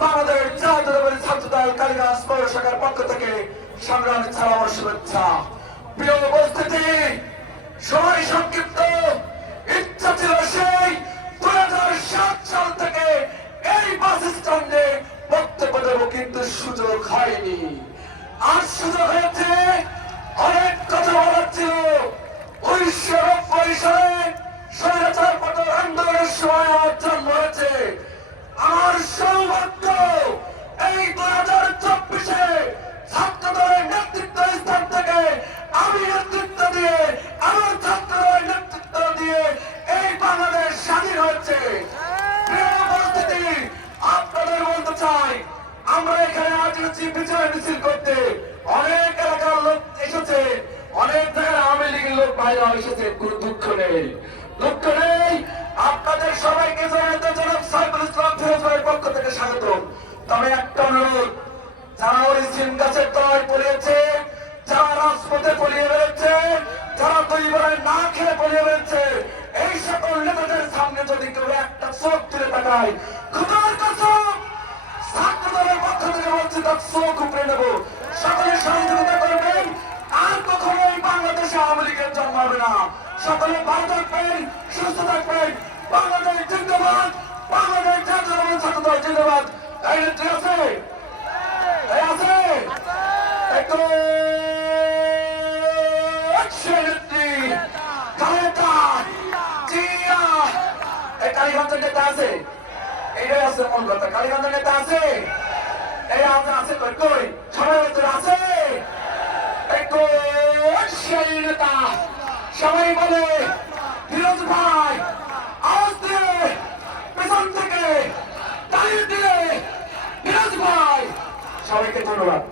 বাংলাদেশ জাতীয়তাবাদী ছাত্র দল কালিদাস পৌর শাখার পক্ষ থেকে সংগ্রামী ছাড়াবার শুভেচ্ছা। প্রিয় উপস্থিতি সময় সংক্ষিপ্ত। ইচ্ছা ছিল সেই দুই হাজার সাত সাল থেকে এই বাস স্ট্যান্ডে বক্তব্য দেবো, কিন্তু সুযোগ হয়নি। আর সুযোগ হয়েছে, অনেক কথা বলার ছিল। উনিশশো নব্বই সালে স্বৈরাচার পতন আন্দোলনের সময় আমার জন্ম হয়েছে। আমার সৌভাগ্য এই দুই হাজার চব্বিশে ছাত্র দলের নেতৃত্ব স্থান থেকে আমি নেতৃত্ব দিয়ে, আমার ছাত্র নেতৃত্ব দিয়ে এই বাংলাদেশ স্বাধীন হয়েছে। আপনাদের বলতে চাই, আমরা এখানে আজ বিজয় মিছিল করতে অনেক এলাকার লোক এসেছে, অনেক জায়গায় আওয়ামী লীগের লোক বাইরে এসেছে, কোনো দুঃখ নেই। দুঃখ নেই। আপনাদের সবাইকে জানাতে থেকে স্বাগত তবে একটা অনুরোধ, যারা ওই সিম গাছের তলায় পড়িয়েছে, যারা রাজপথে পড়িয়ে বেড়েছে যারা দুই বেলায় না খেয়ে পড়িয়ে বেড়েছে এই সকল নেতাদের সামনে যদি কেউ একটা চোখ তুলে তাকায় খুদার কসম ছাত্র পক্ষ থেকে বলছি, তার চোখ উপড়ে নেব। সকলে সহযোগিতা করবেন, আর কখনো এই বাংলাদেশে আওয়ামী লীগের জন্ম হবে না। সকলে ভালো থাকবেন, সুস্থ থাকবেন। নেত্রী আছে? আছে? একটু কালীগঞ্জের নেতা নেতা আছে? এই আছে আছে কই কই? আছে? একটু সেই সবাই বলে, ফিরোজ ভাই আওয়াজ দিয়ে পেছন থেকে তালি দিয়ে ফিরোজ ভাই সবাইকে ধন্যবাদ।